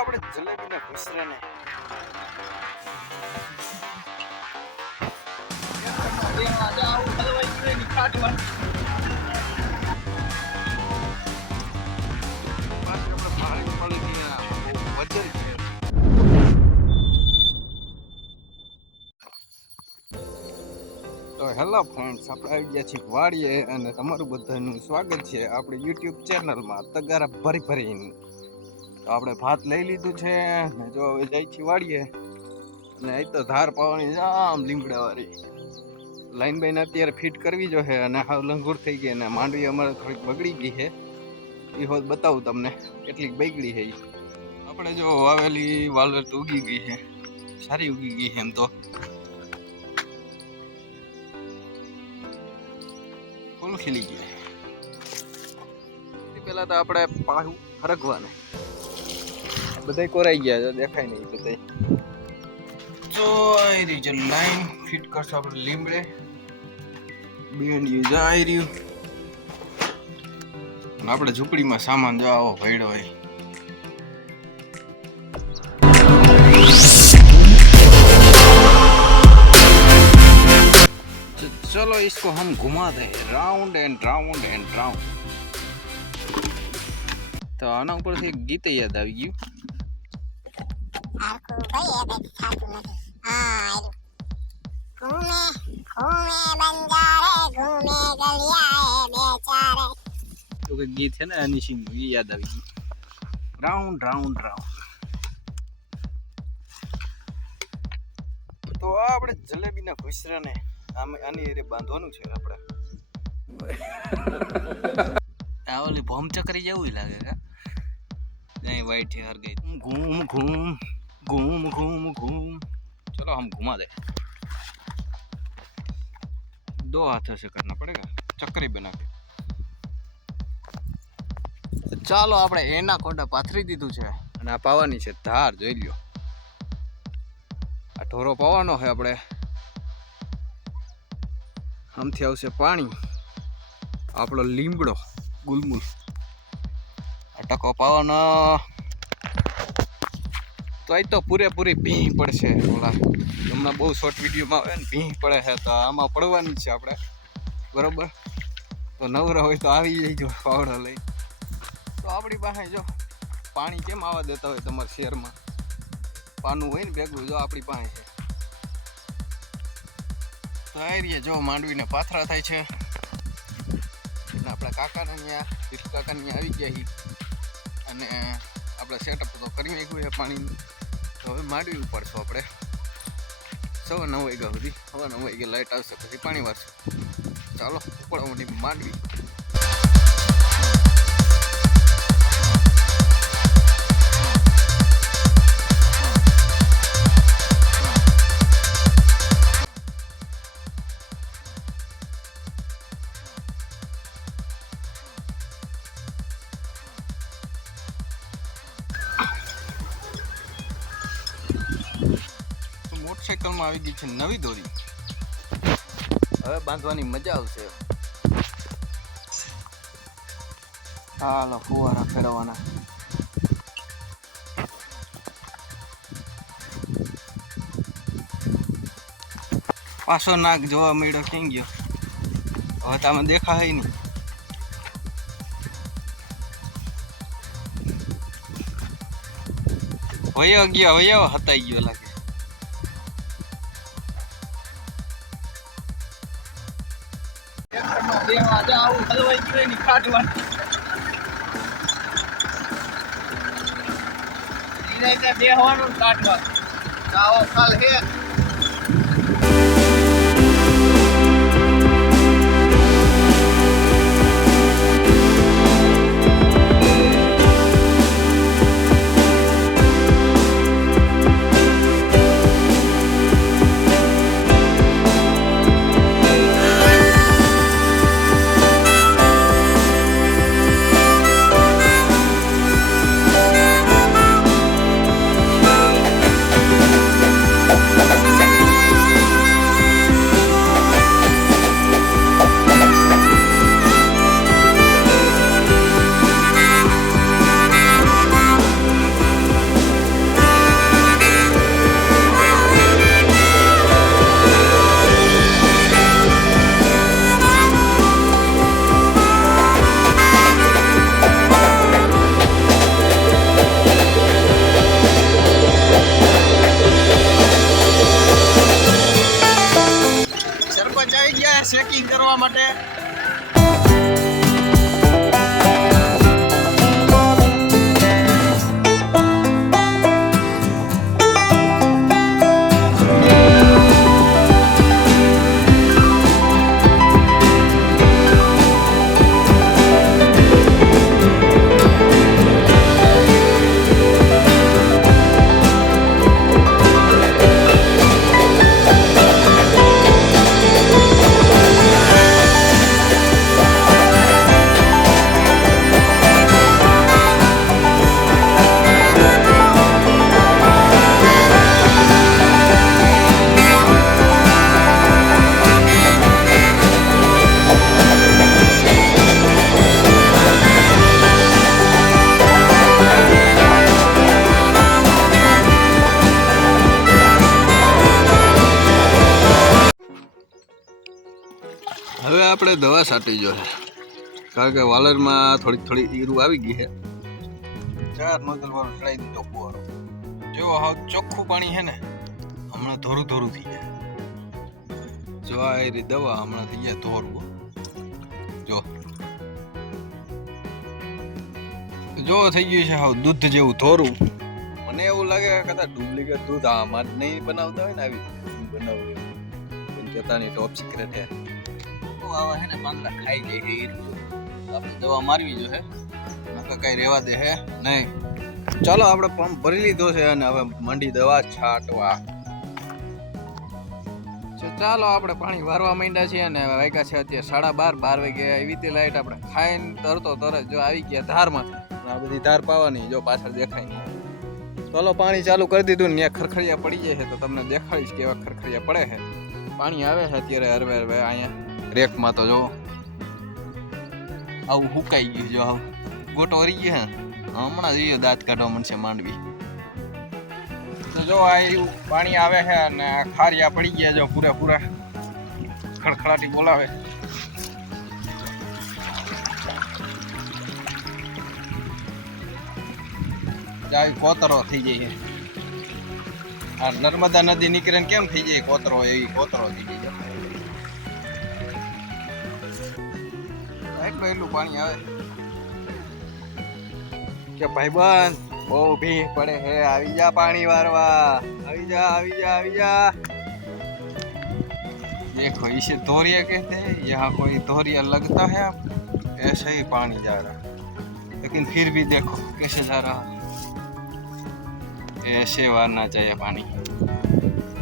આપણે જલેબીને વજન છે તો હેલો ફ્રેન્ડ્સ આપણે આવી ગયા છીએ વાડીએ અને તમારું બધાનું સ્વાગત છે આપણી યુટ્યુબ ચેનલમાં તગારા ભરી ભરીની. તો આપણે ભાત લઈ લીધું છે. ને જો હવે જાય છીએ વાડીએ અને અહીં તો ધાર પાવાની જામ લીમડાવાળી. બાઈન અત્યારે ફિટ કરવી જોઈએ અને હાવ લંગૂર થઈ ગઈ અને માંડવી અમારે થોડીક બગડી ગઈ છે. એ હોત બતાવું તમને કેટલીક બગડી છે આપણે જો વાવેલી વાલર તો ઉગી ગઈ છે. સારી ઉગી ગઈ છે એમ તો. ફૂલ ખીલી ગયા. પહેલાં તો આપણે પાહું હરગવાને. બધાય કોરાઈ ગયા છે દેખાય નહીં બધાય તો આવી રહી છે લાઈન ફિટ કરશું આપણે લીમડે બેન્ડ આવી રહ્યું અને આપણે ઝૂંપડીમાં સામાન જો આવો ભયડો હોય च- चलो इसको हम घुमा दे round and round and round તો આના ઉપરથી એક ગીત યાદ આવી ગયું આખું ભાઈ એ કંઈક થાતું નથી હા. ઘૂમે ઘૂમે બંજારે ઘૂમે ગલિયાએ બેચારે તો કે ગીત છે ને અનિશિંગ એ યાદ આવી ગયું રાઉન્ડ રાઉન્ડ રાઉન્ડ તો આ આપણે જલેબીના ઘૂસરાને આમ આની એરે બાંધવાનું છે આપણે. આ ઓલી ભોમ ચકરી જેવું લાગે કા? નહીં વાઈટ હેર ગઈ. ઘૂમ ઘૂમ. ઘૂમ ઘૂમ ઘૂમ ચલો હમ घुमा दे दो हाथों से करना पड़ेगा चक्री बना के તો ચાલો આપણે એના કોડા પાથરી દીધું છે અને આ પાવાની છે ધાર જોઈ લ્યો આ ઢોરો પાવાનો છે આપણે આમથી આવશે પાણી આપણો લીમડો ગુલમુલ આ ટકો પાવાનો તો આ તો પૂરેપૂરી ભીં પડશે, ઓલા. હમણાં બહુ શોર્ટ વિડીયોમાં આવે ને ભીં પડે છે, તો આમાં પડવાની છે આપણે. બરોબર? તો નવરા હોય તો આવી જજો પાવડો લઈ. તો આપણી પાસે જો, પાણી કેમ આવવા દેતા હોય તમારા શહેરમાં? પાનું હોય ને ભેગું, જો આપણી પાસે છે. તો આ રહ્યા જો માંડવીને પાથરા થાય છે. એટલે આપણા કાકાને અહીંયા કાકાને અહીંયા આવી ગયા અને આપણે સેટઅપ તો કરી નાખ્યું છે પાણીનું. હવે માંડવી ઉપાડશું આપણે. સવા નવ વાગ્યા સુધી, સવા નવ વાગે લાઇટ આવશે, પછી પાણી વારશું. ચાલો ઉપાડવાની માંડવી. મોટરસાઇકલમાં આવી ગઈ છે નવી દોરી. હવે બાંધવાની મજા આવશે. હાલો, ફુવારા ફેરવવાના. પાછો નાક જોવા મળ્યો, ક્યાં ગયો? હવે તમે દેખાય નહીં. વયો ગયો, વયો, હતાઈ ગયો લાગે. બેહવાનું કાઢવા આવો કાલ હે. કરવા માટે આપણે દવા સાટી જો છે કારણ કે વાલરમાં થોડીક થોડી ઈરું આવી ગઈ છે ચાર નોઝલ વાળું દીધો કુવારો. જો હાવ ચોખ્ખું પાણી છે ને, હમણાં ધોરું ધોરું થઈ જાય. જો આ એ દવા હમણાં થઈ જાય ધોરું જો. જો થઈ ગયું છે હાવ દૂધ જેવું ધોરું. મને એવું લાગે કદાચ ડુપ્લિકેટ દૂધ આમાં જ નહીં બનાવતા હોય ને આવી બનાવવું પણ કહેતાની ટોપ સિક્રેટ છે આવા છે ને પાંદડા ખાઈ જાય છે તો આપણે દવા મારવી જોઈએ. નકર કઈ રહેવા દે હે. નહીં. ચાલો આપણે પંપ ભરી લીધો છે અને હવે મંડી દવા છાંટવા. ચાલો આપણે પાણી વારવા માંડ્યા છીએ અને વાગ્યા છે અત્યારે સાડા બાર બાર વાગે. એવી રીતે લાઈટ આપણે ખાઈને તરતો તરત જો આવી ગયા ધારમાં. આ બધી ધાર પાવાની જો પાછળ દેખાય. ચાલો પાણી ચાલુ કરી દીધું ને ખરખડિયા પડી જાય છે તો તમને દેખાડીશ કેવા ખરખરિયા પડે છે. પાણી આવે છે અત્યારે હરવે હરવે અહીંયા. રેકમાં તો જો. આવું હુકાઈ ગયું જો આવું. ગોટો વરી ગયો હમણાં જઈએ દાંત કાઢવા મળશે માંડવી. તો જો આ પાણી આવે છે અને ખારિયા પડી ગયા જો પૂરેપૂરા. ખડખડાટી બોલાવે. જાય કોતરો થઈ જાય આ નર્મદા નદી નીકળે કેમ થઈ જાય કોતરો? એવી કોતરો થઈ જાય એટલું એટલું પાણી આવે કે ભાઈબંધ બહુ ભીખ પડે હે આવી જા પાણી વારવા આવી જા આવી જા આવી જા देखो इसे तोरिया कहते हैं यहाँ कोई तोरिया लगता है ऐसे ही पानी जा रहा लेकिन फिर भी देखो कैसे जा रहा ऐसे वारना चाहिए पानी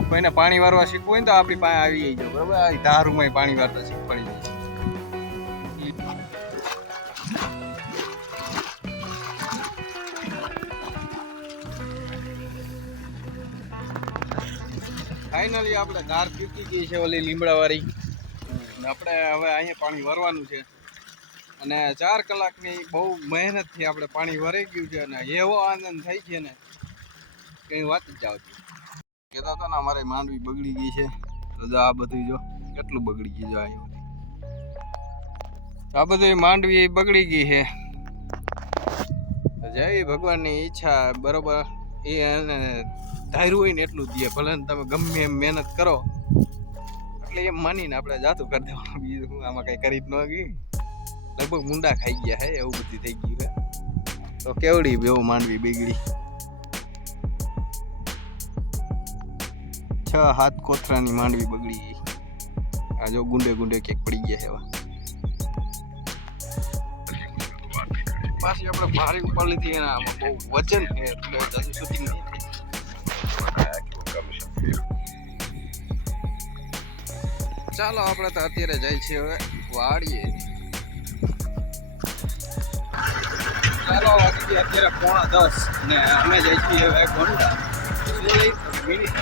કોઈને પાણી વારવા શીખવું હોય ને તો આપણી પાસે આવી જાય બરાબર આ ધારુમાં પાણી વારતા શીખવાડી જાય ફાઇનલી આપણે ધાર ચૂકી ગઈ છે ઓલી લીમડાવાળી. આપણે હવે અહીંયા પાણી ભરવાનું છે. અને ચાર કલાકની બહુ મહેનતથી આપણે પાણી ભરાઈ ગયું છે અને એવો આનંદ થઈ છે ને, કંઈ વાત જ આવતી કહેતા હતા ને, અમારે માંડવી બગડી ગઈ છે. તો આ બધું જો, કેટલું બગડી ગયું જો અહીંયા આ બધું માંડવી બગડી ગઈ છે. જય ભગવાનની ઈચ્છા, બરોબર. એ ધાર્યું હોય ને એટલું દે. ભલે તમે ગમે એમ મહેનત કરો. એટલે એમ માનીને આપણે જાતું કરી દેવાનું. બીજું હું આમાં કઈ કરી જ ન ગઈ. લગભગ મુંડા ખાઈ ગયા હે, એવું બધું થઈ ગયું હે. તો કેવડી બેવું માંડવી બીગડી. છ હાથ કોથરાની માંડવી બગડી ગઈ. આ જો ગુંડે ગુંડે કેક પડી ગયા એવા. પાછી આપણે ભારે ઉપાડી લીધી એના બહુ વજન છે એટલે હજુ શૂટિંગ ચાલો આપણે તો અત્યારે જાય છીએ હવે વાડીએ. ચાલો અત્યારે પોણા દસ ને અમે જઈ છીએ હવે ગોંડા મિનિટ